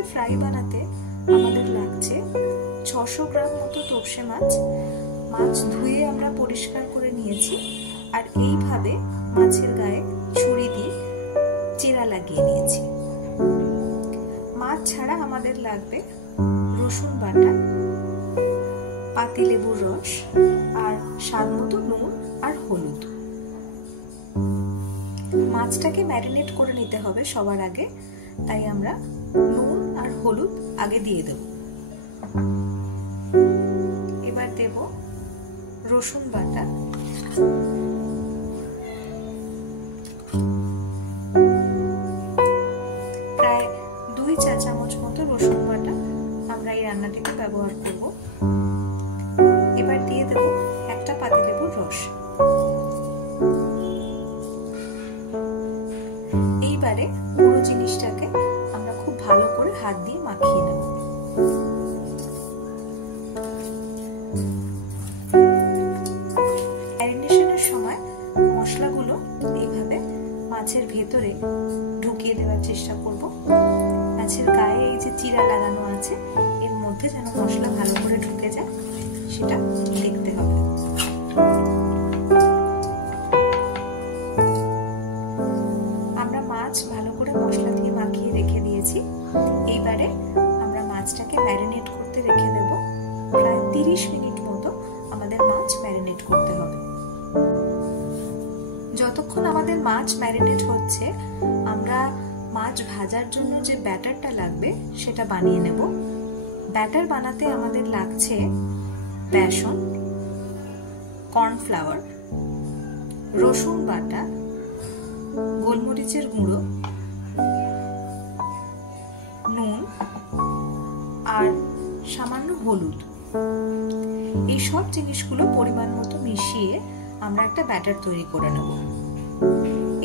মাছের ফ্রাই বানাতে আমাদের লাগছে 600 গ্রাম মতো তোপসে মাছ। মাছ ধুয়ে আমরা পরিষ্কার করে নিয়েছি, আর এইভাবে মাছের গায়ে ছুরি দিয়ে চিরা লাগিয়ে নিয়েছি। মাছ ছাড়া আমাদের লাগবে রসুন বাটা, পাতিলেবুর রস, আর স্বাদ মতো নুন আর হলুদ। মাছটাকে ম্যারিনেট করে নিতে হবে সবার আগে, তাই আমরা নুন আর হলুদ আগে দিয়ে দেব। এবার দেব রসুন বাটা, প্রায় 2 চা চামচ মতো রসুন বাটা আমরা এই রান্নাটিতে ব্যবহার করব। এবার দিয়ে দেব একটা পাতিলেবুর রস। এইবারে পুরো জিনিসটাকে আমরা খুব ভালো করে হাত দিয়ে মাখিয়ে নেব। ম্যারিনেশনের সময় মশলাগুলো এইভাবে মাছের ভেতরে ঢুকিয়ে দেওয়ার চেষ্টা করব। মাছের গায়ে এই যে চিরা লাগানো আছে, এর মধ্যে যেন মশলা ভালো করে ঢুকে যায় সেটা দেখতে হবে। আমরা মাছ ভালো করে মশলা দিয়ে মাখিয়ে রেখে দিয়েছি। এইবারে আমরা মাছটাকে ম্যারিনেট করতে রেখে দেব। প্রায় 30 মিনিট মতো আমাদের মাছ ম্যারিনেট করতে হবে। যতক্ষণ আমাদের মাছ ম্যারিনেট হচ্ছে, আমরা মাছ ভাজার জন্য যে ব্যাটারটা লাগবে সেটা বানিয়ে নেব। ব্যাটার বানাতে আমাদের লাগছে বেসন, কর্নফ্লাওয়ার, রসুন বাটা, গোলমরিচের গুঁড়ো, নুন আর সামান্য হলুদ। এই সব জিনিসগুলো পরিমাণ মতো মিশিয়ে আমরা একটা ব্যাটার তৈরি করে নেব।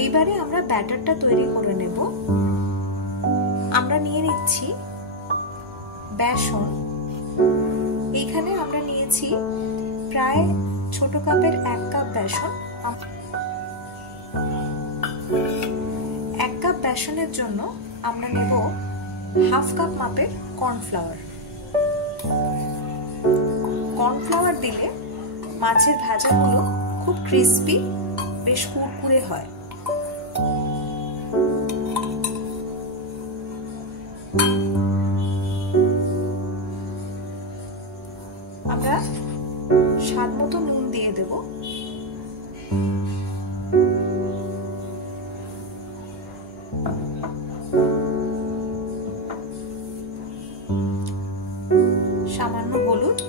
এবারে আমরা ব্যাটারটা তৈরি করে নেব। আমরা নিয়ে নিচ্ছি বেসন। এইখানে আমরা নিয়েছি প্রায় ছোট কাপের 1 কাপ বেসন। 1 কাপ বেসনের জন্য আমরা নেব হাফ কাপ মাপের কর্নফ্লাওয়ার। কর্নফ্লাওয়ার দিলে মাছের ভাজাগুলো খুব ক্রিস্পি, বেশ কুরকুরে হয়। আমরা স্বাদ মতো নুন দিয়ে দেব। সামান্য হলুদ,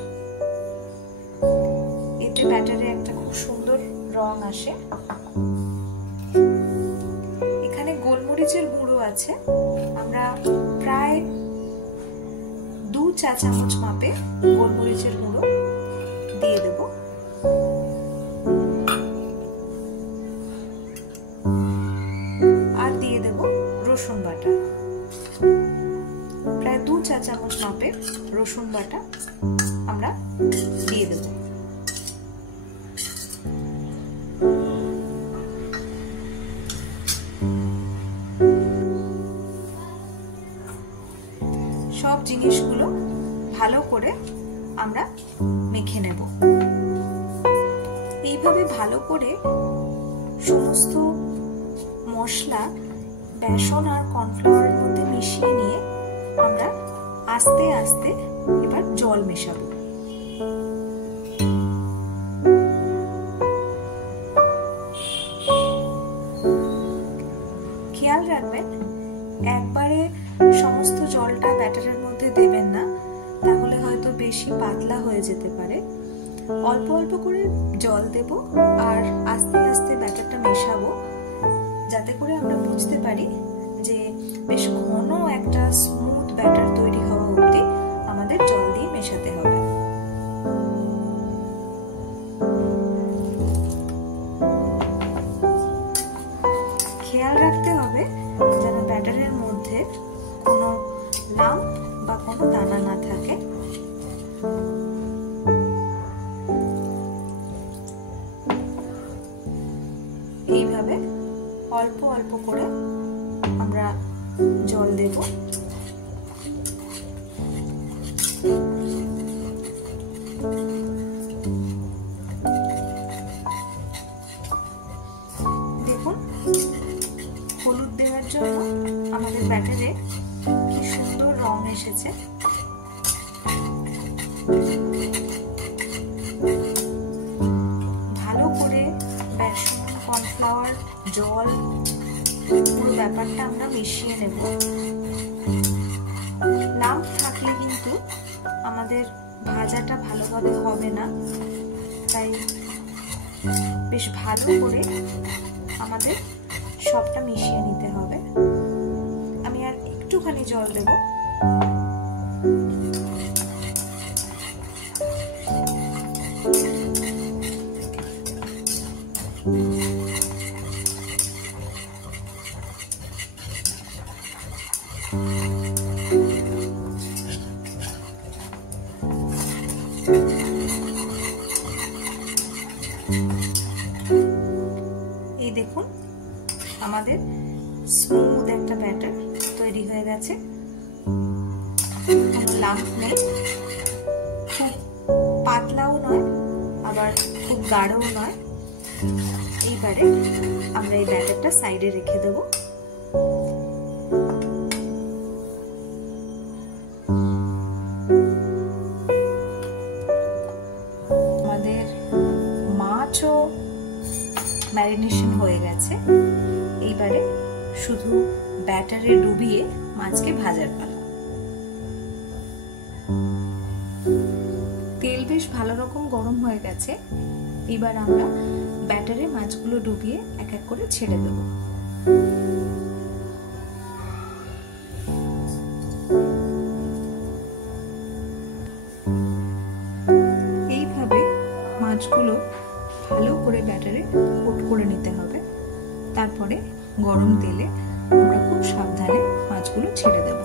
এতে ব্যাটারে একটা খুব সুন্দর রং আসে। এখানে গোলমরিচের গুঁড়ো আছে, আমরা প্রায় 2 চা চামচ মাপে গোলমরিচের গুঁড়ো দিয়ে দেব। আর দিয়ে দেব রসুন বাটা, প্রায় 2 চা চামচ মাপে রসুন বাটা আমরা দিয়ে দেব। সব জিনিসগুলো ভালো করে আমরা মেখে নেব। এইভাবে ভালো করে সমস্ত মশলা বেসন আর কর্নফ্লাওয়ারের মধ্যে মিশিয়ে নিয়ে আমরা আস্তে আস্তে এবার জল মেশাবো। খেয়াল রাখবেন, একবারে সমস্ত জলটা ব্যাটারের মধ্যে দেবেন না, তাহলে হয়তো বেশি পাতলা হয়ে যেতে পারে। অল্প অল্প করে জল দেব আর আস্তে আস্তে ব্যাটারটা মেশাবো, যাতে করে আমরা বুঝতে পারি যে বেশ ঘন একটা স্মুথ ব্যাটার তৈরি হওয়া অবধি আমাদের জল দিয়ে মেশাতে হবে। খেয়াল রাখতে হবে যেন ব্যাটারের মধ্যে কোনো লাম্প বা কোনো দানা না থাকে। এইভাবে অল্প অল্প করে আমরা জল দেব। জল পুরো ব্যাপারটা আমরা মিশিয়ে নেব। লাম্প থাকলে কিন্তু আমাদের ভাজাটা ভালোভাবে হবে না, তাই বেশ ভালো করে আমাদের সবটা মিশিয়ে নিতে হবে। আমি আর একটুখানি জল দেব। এই দেখুন আমাদের স্মুথ একটা ব্যাটার তৈরি হয়ে গেছে, কোনো লাম্প নেই, খুব পাতলাও নয় আবার খুব গাঢ়ও নয়। এইবারে আমরা এই ব্যাটারটা সাইডে রেখে দেব। আমাদের মাছও ম্যারিনেশন হয়ে গেছে। এইবারে শুধু ব্যাটারে ডুবিয়ে মাছকে ভাজার পালা। তেল বেশ ভালো রকম গরম হয়ে গেছে। এবার আমরা ব্যাটারে মাছগুলো ডুবিয়ে এক এক করে ছেড়ে দেব। এইভাবে মাছগুলো ভালো করে ব্যাটারে কোট করে নিতে হবে। তারপরে গরম তেলে আমরা খুব সাবধানে মাছগুলো ছেড়ে দেব।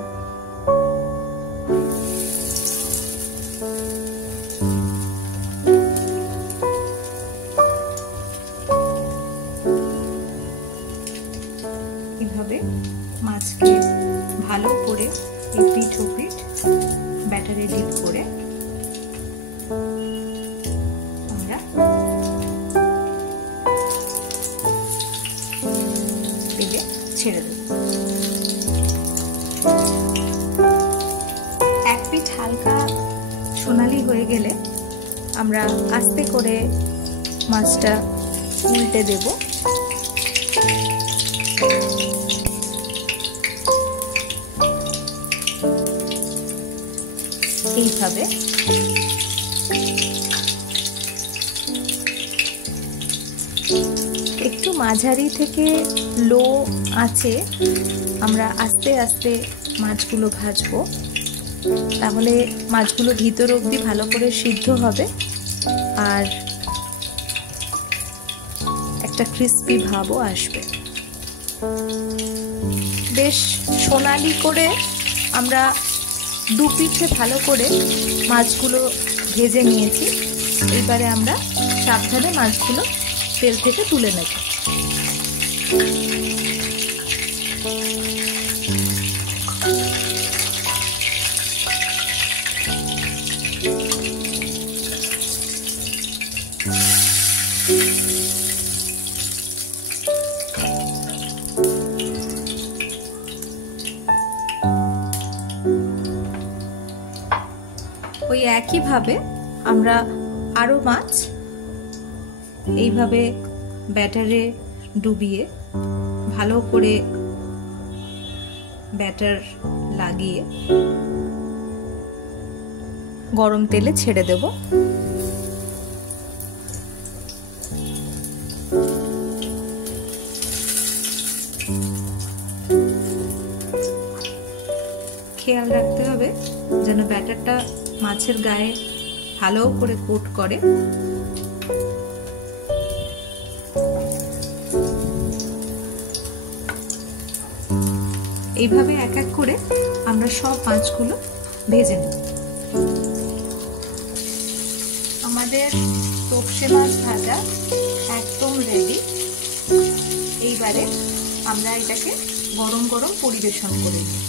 এভাবে মাছকে ভালো করে এপিঠ ওপিঠ ব্যাটারে ডিপ করে আমরা তেলে ছেড়ে দেব। এক পিঠ হালকা সোনালি হয়ে গেলে আমরা আস্তে করে মাছটা উল্টে দেব। এইভাবে একটু মাঝারি থেকে লো আঁচে আমরা আস্তে আস্তে মাছগুলো ভাজবো, তাহলে মাছগুলো ভিতর অবধি ভালো করে সিদ্ধ হবে আর একটা ক্রিস্পি ভাবও আসবে। বেশ সোনালি করে আমরা দু পিঠে ভালো করে মাছগুলো ভেজে নিয়েছি। এবারে আমরা সাবধানে মাছগুলো তেল থেকে তুলে নেব। ওই একইভাবে আমরা আরো মাছ এইভাবে ব্যাটারে ডুবিয়ে ভালো করে ব্যাটার লাগিয়ে গরম তেলে ছেড়ে দেব। খেয়াল রাখতে হবে যেন ব্যাটারটা মাছের গায়ে ভালো করে কোট করে। এইভাবে এক এক করে আমরা সব মাছগুলো ভেজে নেব। আমাদের তোপসে মাছ ভাজা একদম রেডি। এইবারে আমরা এটাকে গরম গরম পরিবেশন করে নিই।